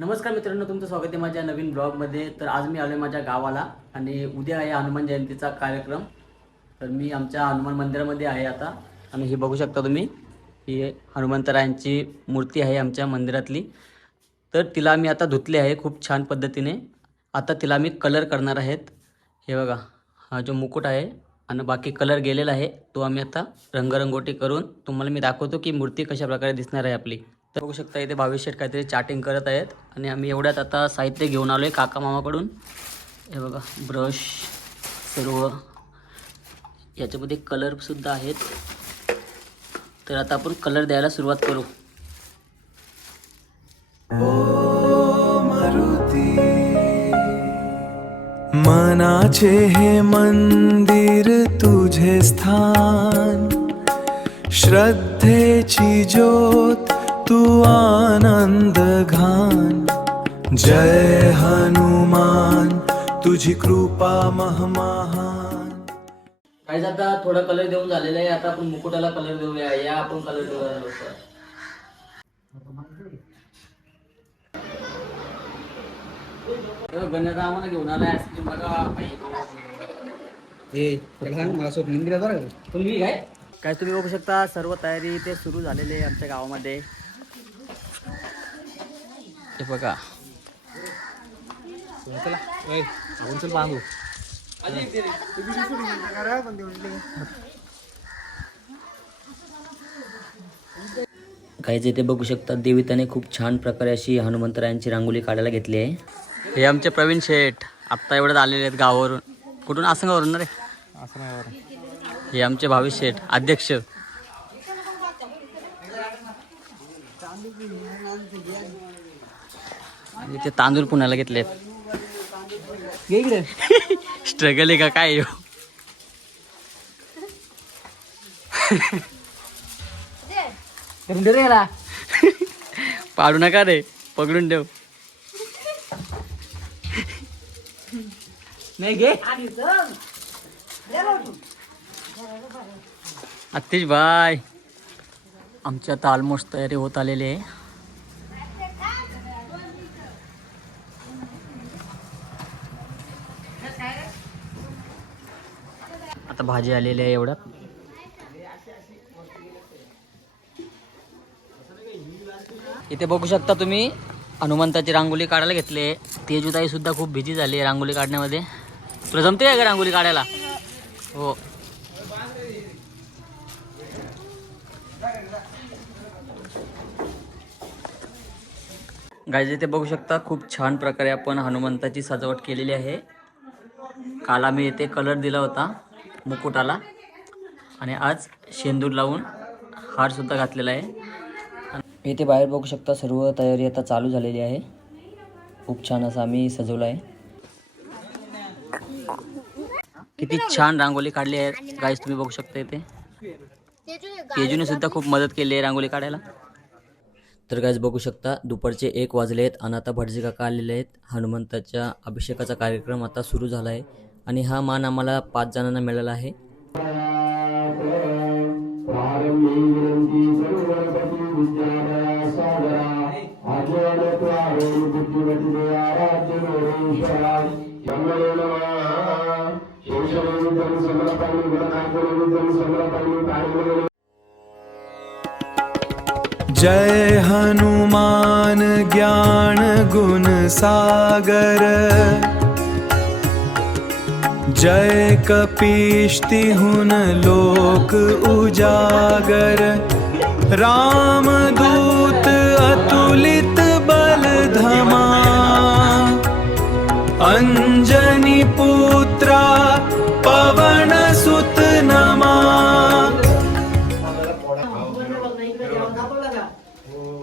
नमस्कार मित्रांनो, तुमचं स्वागत आहे माझ्या नवीन ब्लॉगमध्ये. तर आज मी आलो आहे माझ्या गावाला आणि उद्या आहे हनुमान जयंतीचा कार्यक्रम. तर मी आमच्या हनुमान मंदिरामध्ये आहे आता आणि हे बघू शकता तुम्ही, ही हनुमंतरायांची मूर्ती आहे आमच्या मंदिरातली. तर तिला मी आता धुतली आहे खूप छान पद्धतीने. आता तिला मी कलर करणार आहेत. हे बघा, हा जो मुकुट आहे आणि बाकी कलर गेलेला आहे तो आम्ही आता रंगरंगोटी करून तुम्हाला मी दाखवतो की मूर्ती कशा प्रकारे दिसणार आहे आपली. तर बघू शकता इथे भावेश शेठ काहीतरी चॅटिंग करत आहेत आणि आम्ही एवढ्यात आता साहित्य घेऊन आलो आहे काका मामाकडून. हे बघा, ब्रश सर्व, याच्यामध्ये कलरसुद्धा आहेत. तर आता आपण कलर द्यायला सुरुवात करू. मनाचे हे मंदिर तुझे स्थान, श्रद्धेची ज्योत तू आनंद घान. जय हनुमान तुझी कृपा महमहान. काहीच आता थोडा कलर देऊन झालेला आहे. आता आपण मुकुटाला कलर देऊया. या आपण कलर देऊया लवकर. गण्याचा आम्हाला घेऊन आलाय आईस्क्रीम बघा. तुम्ही काय तुम्ही बघू शकता सर्व तयारी इथे सुरू झालेली आहे आमच्या गावामध्ये. हे बघा, बांधू काहीच इथे बघू शकता. देविताने खूप छान प्रकारे अशी हनुमंतरायांची रांगोळी काढायला घेतली आहे. हे आमचे प्रवीण शेठ आत्ता एवढ्यात आलेले आहेत गावावरून. कुठून? आसंगावरून ना रे. हे आमचे भावेश शेठ अध्यक्ष. ते तांदूळ पुण्याला घेतले. स्ट्रगल आहे का काय हो? पाडू नका रे, पकडून ठेव. नाही घे आतिश भाई. आमची आता ऑलमोस्ट तयारी होत आलेली आहे. आता भाजी आलेली आहे एवढ्यात. इथे बघू शकता तुम्ही हनुमंताची रांगोळी काढायला घेतले. तेजुताई सुद्धा खूप बिझी झाली आहे रांगोळी काढण्यामध्ये. तुला जमते का रांगोळी काढायला? हो. गाईज इथे बघू शकता खूप छान प्रकारे आपण हनुमंताची सजावट केलेली आहे. काल आम्ही इथे कलर दिला होता मुकुटाला आणि आज शेंदूर लावून हार सुद्धा घातलेला आहे. इथे बाहेर बघू शकता सर्व तयारी आता चालू झालेली आहे. खूप छान असं आम्ही सजवलं आहे. किती छान रांगोळी काढली आहे गाईज, तुम्ही बघू शकता. इथे तेजूने सुद्धा खूप मदत केली आहे रांगोळी काढायला. तर गाईज बघू शकता दुपारचे 1 वाजले आहेत आणि आता भटजी काका आलेले आहेत. हनुमंताच्या अभिषेकाचा कार्यक्रम आता सुरू झाला आहे आणि हा मान आम्हाला 5 जणांना मिळाला आहे. जय हनुमान ज्ञान गुण सागर, जय कपीश तिहुन लोक उजागर. रामदूत अतुलित बल धमा, अंजनी पुत्रा पवन सुत नमा.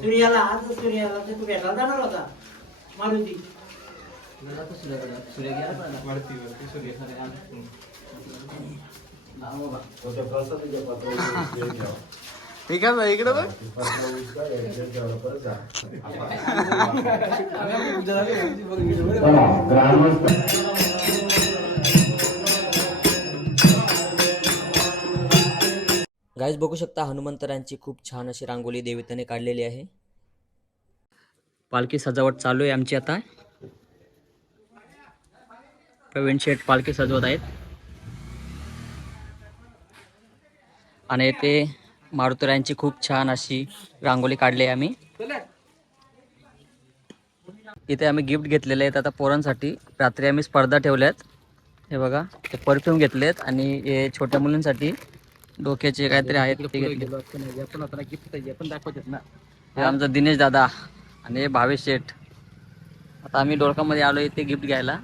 सूर्याला आज सूर्याला ते तू भेटायला जाणार होता मारुती. सूर्य इकडे बघ. गाईज बघू शकता हनुमंतरांची खूप छान अशी रांगोळी देविताने काढलेली आहे. पालखी सजावट चालू आहे आमची आता. प्रवीण शेठ पालखी सजवत आहेत. आणि इथे मारुतीरायांची खूप छान अशी रांगोळी काढली आहे आम्ही. इथे आम्ही गिफ्ट घेतलेले आहेत आता पोरांसाठी. रात्री आम्ही स्पर्धा ठेवल्यात. हे बघा, ते परफ्यूम घेतलेत आणि हे छोट्या मुलांसाठी डोक्याचे काहीतरी आहेत ते घेतले. हे आमचा दिनेश दादा आणि हे भावेश शेठ. आता आम्ही डोळकामध्ये आलो इथे गिफ्ट घ्यायला.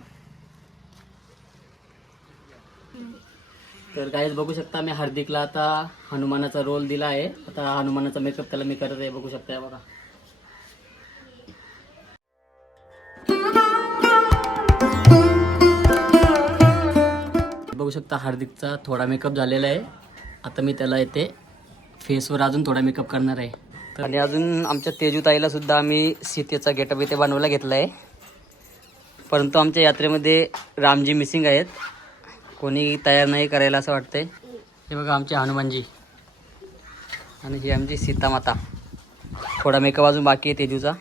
तर गाईज बघू शकता मी हार्दिकला आता हनुमानाचा रोल दिला आहे. आता हनुमानाचा मेकअप त्याला मी करत आहे, बघू शकता. बघा बघू शकता हार्दिकचा थोडा मेकअप झालेला आहे. आता मी त्याला इथे फेसवर अजून थोडा मेकअप करणार आहे. आणि अजून आमच्या तेजू ताईला सुद्धा आम्ही सीतेचा गेटअप इथे बनवायला घेतला आहे. परंतु आमच्या यात्रेमध्ये रामजी मिसिंग आहेत, कोणी तयार नाही करायला असं वाटतंय. हे बघा आमचे हनुमानजी आणि ही आमची सीतामाता. थोडा मेकअप अजून बाकी आहे तेजूचा.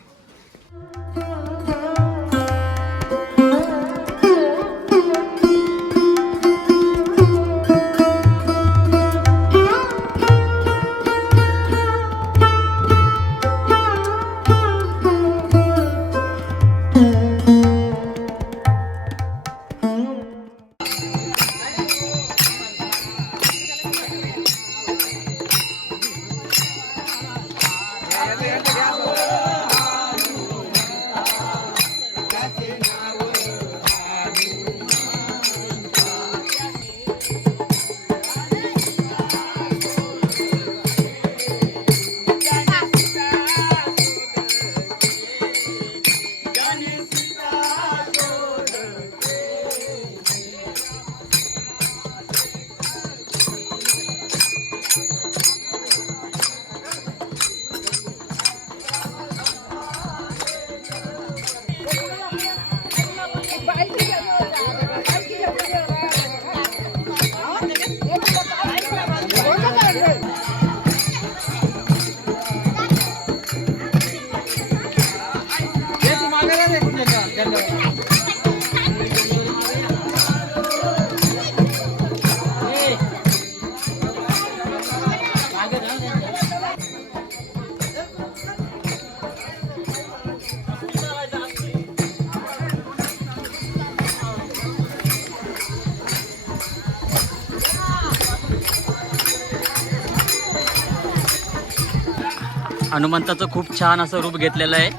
हनुमंताचं खूप छान असं रूप घेतलेलं आहे.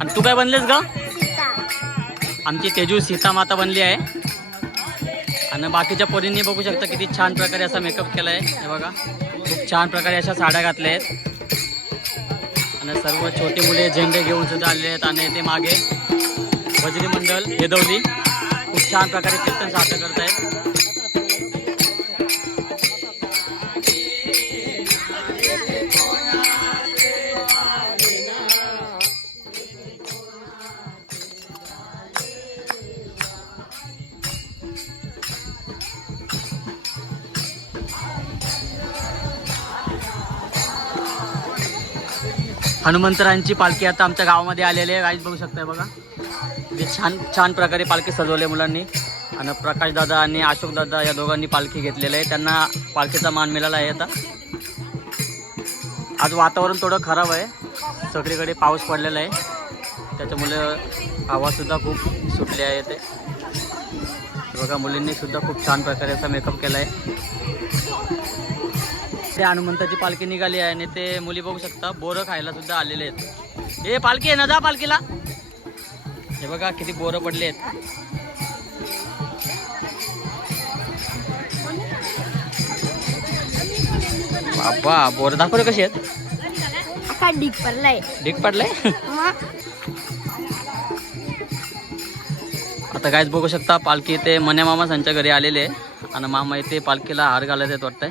आणि तू काय बनलेस ग? आमची तेजू सीता माता बनली आहे. आणि बाकीच्या पोरींनी बघू शकता किती छान प्रकारे असा मेकअप केला आहे. हे बघा, खूप छान प्रकारे अशा साड्या घातल्या आहेत. आणि सर्व छोटे मुले झेंडे घेऊन सुद्धा आलेले आहेत. आणि ते मागे भजनी मंडळ हेदवली खूप छान प्रकारे कीर्तन सादर करत आहेत. हनुमंतरायांची पालखी आता आमच्या गावामध्ये आलेली आहे. गाईज बघू शकताय बघा, ते छान छान प्रकारे पालखी सजवली मुलांनी. आणि प्रकाश दादा आणि अशोक दादा या दोघांनी पालखी घेतलेली आहे. त्यांना पालखीचा मान मिळाला आहे. आता आज वातावरण थोडं खराब आहे, सगळीकडे पाऊस पडलेला आहे, त्याच्यामुळे हवासुद्धा खूप सुटली आहे. ते बघा, मुलींनी सुद्धा खूप छान प्रकारे असा मेकअप केला आहे. ते हनुमंताची पालखी निघाली आहे आणि ते मुली बघू शकता बोरं खायला सुद्धा आलेले आहेत. हे पालखी आहे ना, जा पालखीला. हे बघा किती बोरं पडले आहेत. बाबा, बोरं दाखवले कसे आहेत. ढीक पडलाय. आता कायच बघू शकता पालखी इथे मन्या मामा त्यांच्या घरी आलेले आहे. आणि मामा इथे पालखीला हार घालत आहेत वाटतंय.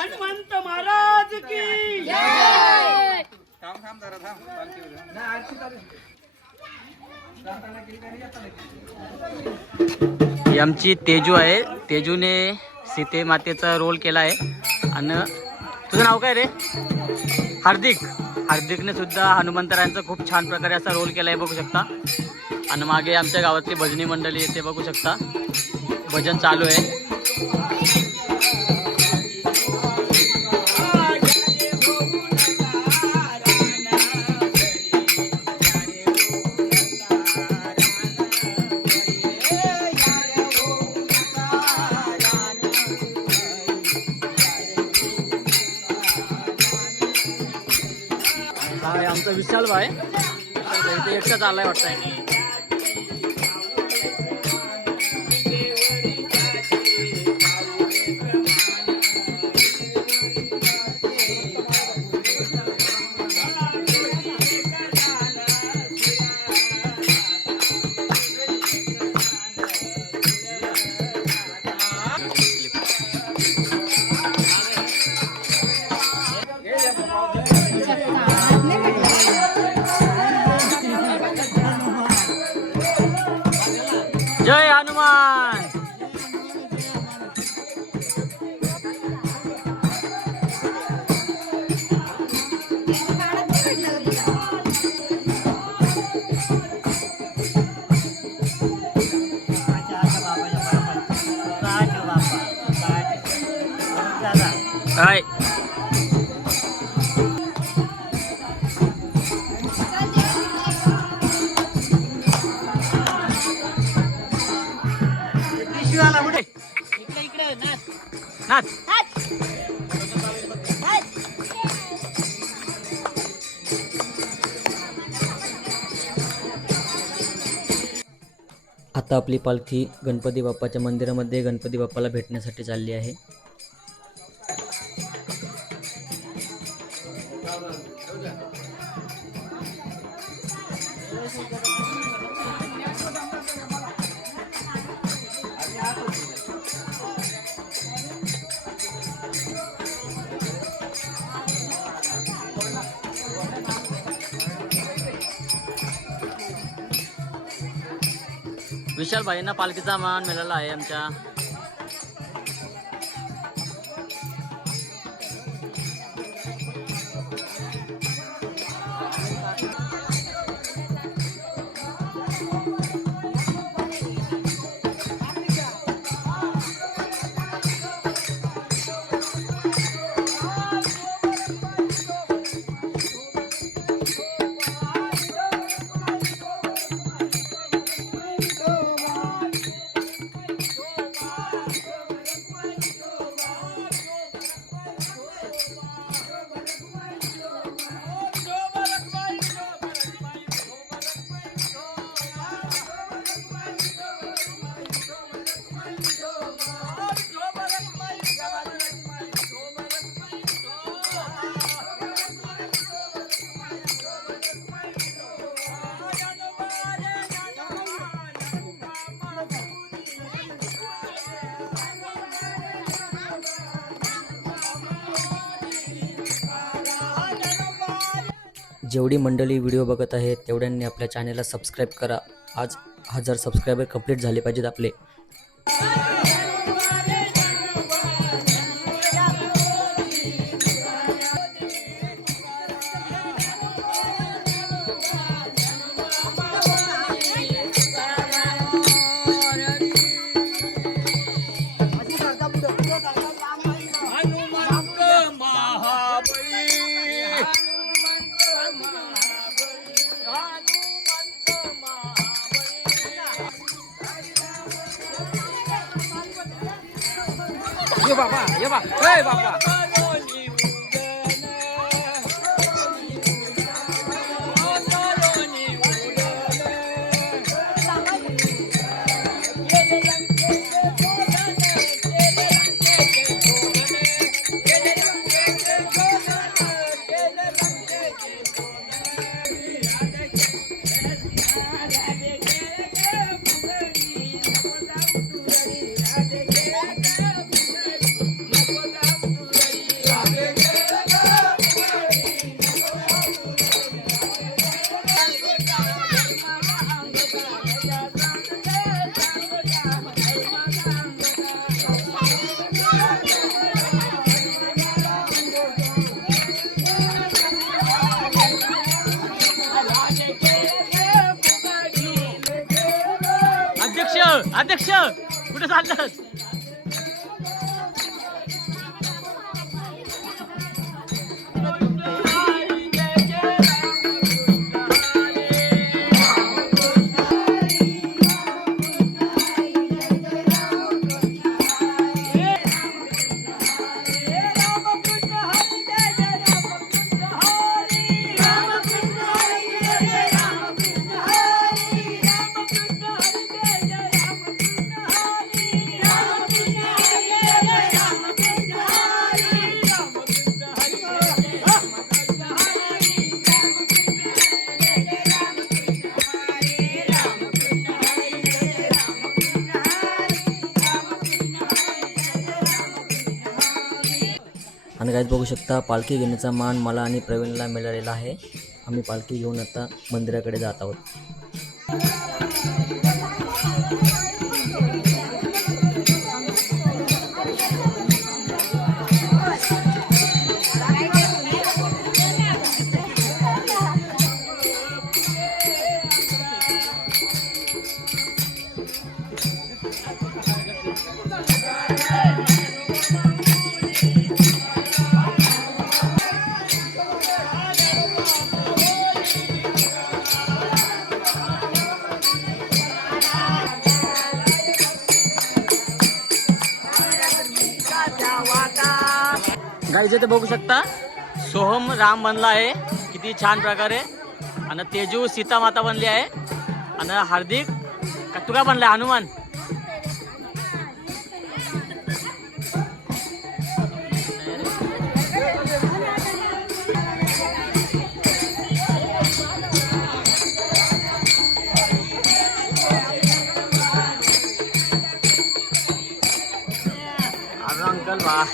हनुमंत ही आमची तेजू आहे. तेजूने सीते मातेचा रोल केला आहे. आणि तुझं नाव काय रे? हार्दिक. हार्दिकने सुद्धा हनुमंतरायांचा खूप छान प्रकारे असा रोल केला आहे, बघू शकता. आणि मागे आमच्या गावातली भजनी मंडळी येते, बघू शकता. भजन चालू आहे. हा आमचा विशाल भाई इथे एकटाच आलाय वाटतंय. जय हनुमान. काय नाच. आता आपली पालखी गणपती बाप्पाच्या मंदिरामध्ये गणपती बाप्पाला भेटण्यासाठी चालली आहे. विशाल भाईंना पालखीचा मान मिळाला आहे आमच्या. जेवढी मंडळी व्हिडिओ बघत आहेत तेवढ्यांनी आपल्या चॅनलला सबस्क्राईब करा. आज 1000 सबस्क्रायबर कंप्लीट झाले पाहिजेत आपले. ये बाबा, ये बाबा, ए बाबा. दक्ष कुठे चाललं? आणि गाईज बघू शकता पालखी घेण्याचा मान मला आणि प्रवीणला मिळालेला आहे. आम्ही पालखी घेऊन आता मंदिराकडे जात आहोत. गाईज इथे बघू शकता सोहम राम बनला आहे किती छान प्रकारे. आणि तेजू सीता माता बनली आहे. आणि हार्दिक तू काय बनलाय हनुमान. अंकल बा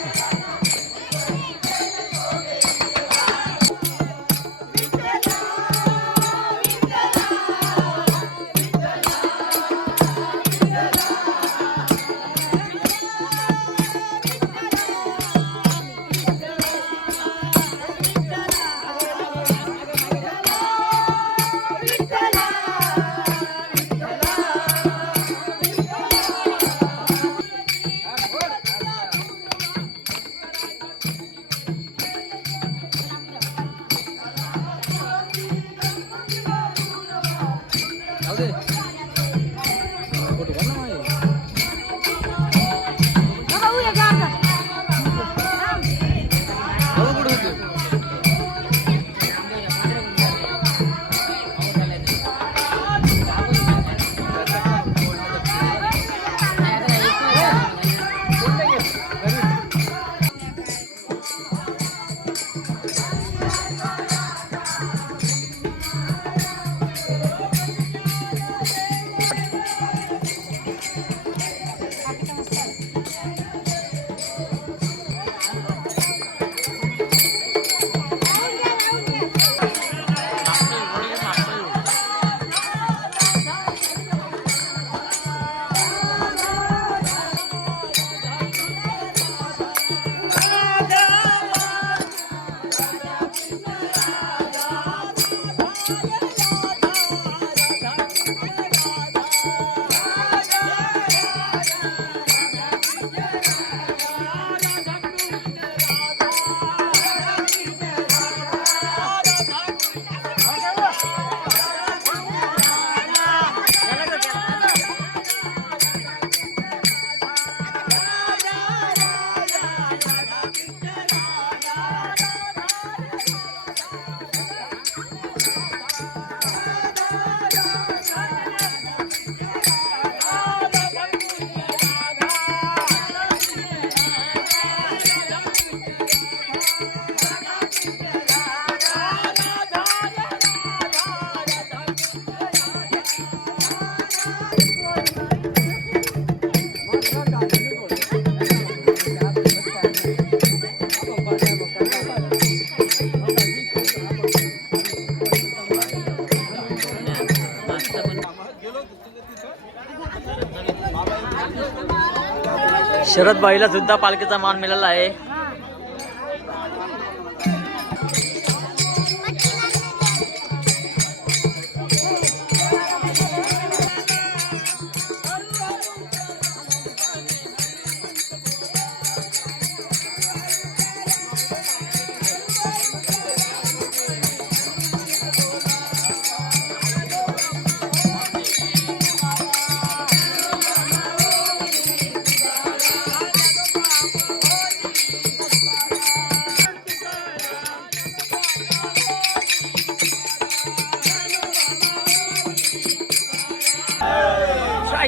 शरद बाईला सुद्धा पालखीचा मान मिळाला आहे.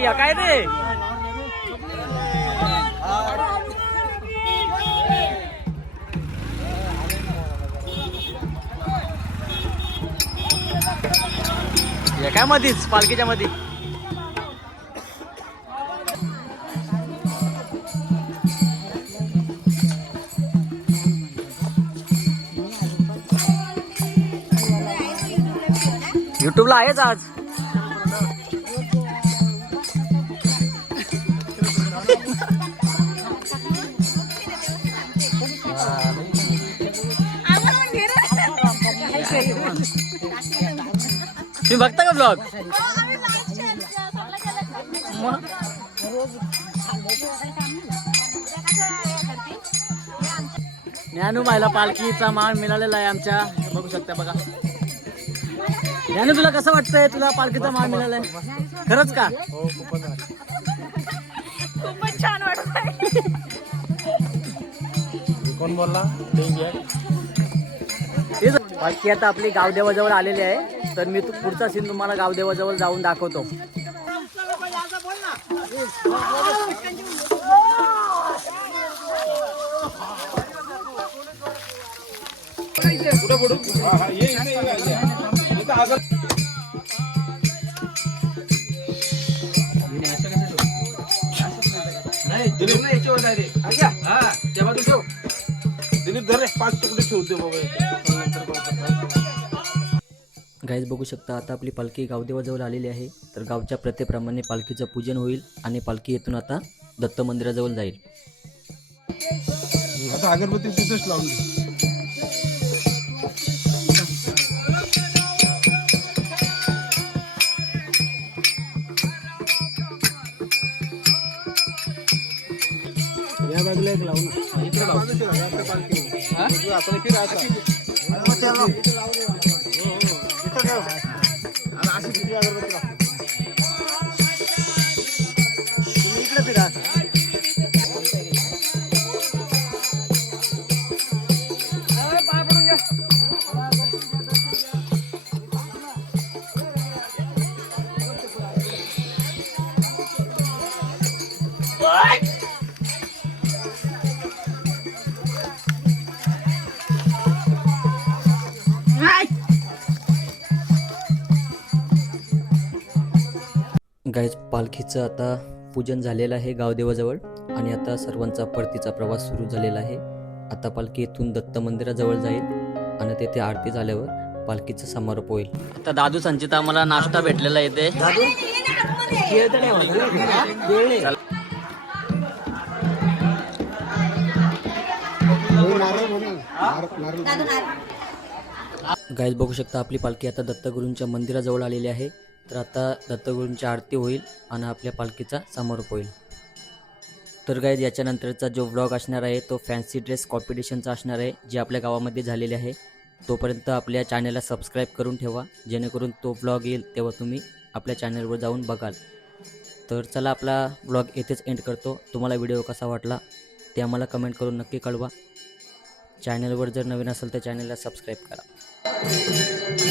या काय रे या काय मधीच पालखीच्या मध्ये युट्यूबला आहेच आज तुम्ही बघता का ब्लॉग ज्ञानू मायला पालखीचा मान मिळालेला आहे आमच्या बघू शकता बघा. ज्ञानू तुला कसं वाटतंय तुला पालखीचा मान मिळालाय खरंच का? खूपच छान वाटतंय. कोण बोलला? पालखी आता आपली गावदेवाजवळ आलेली आहे तर मी पुढचा सीन तुम्हाला गावदेवाजवळ जाऊन दाखवतो. गाईज बघू शकता आता आपली पालखी गावदेवाजवळ आलेली आहे. तर गावच्या प्रथेप्रमाणे पालखीचं पूजन होईल आणि पालखी येथून आता दत्त मंदिराजवळ जाईल. आता अगरबत्ती तिथेच लावून दे. या बाजूला एक लावू ना. इकडे लावू. आपण इथे राहता. गाईज पालखीचं आता पूजन झालेलं आहे गावदेवाजवळ आणि आता सर्वांचा परतीचा प्रवास सुरू झालेला आहे. आता पालखी इथून दत्त मंदिराजवळ जाईल आणि तेथे आरती झाल्यावर पालखीचा समारोप होईल. आता दादू संचिता आम्हाला नाश्ता भेटलेला इथे. गाईज बघू शकता आपली पालखी आता दत्तगुरूंच्या मंदिराजवळ आलेली आहे. तर आता दत्तगुरूंची आरती होईल आणि आपल्या पालखीचा समारोप होईल. तर गाईज याच्यानंतरचा जो व्लॉग असणार आहे तो फॅन्सी ड्रेस कॉम्पिटिशनचा असणार आहे जे आपल्या गावामध्ये झालेले आहे. तोपर्यंत आपल्या चॅनलला सबस्क्राईब करून ठेवा जेणेकरून तो व्लॉग येईल तेव्हा तुम्ही आपल्या चॅनलवर जाऊन बघाल. तर चला आपला व्लॉग येथेच एंड करतो. तुम्हाला व्हिडिओ कसा वाटला ते आम्हाला कमेंट करून नक्की कळवा. चॅनलवर जर नवीन असेल तर चॅनलला सबस्क्राईब करा.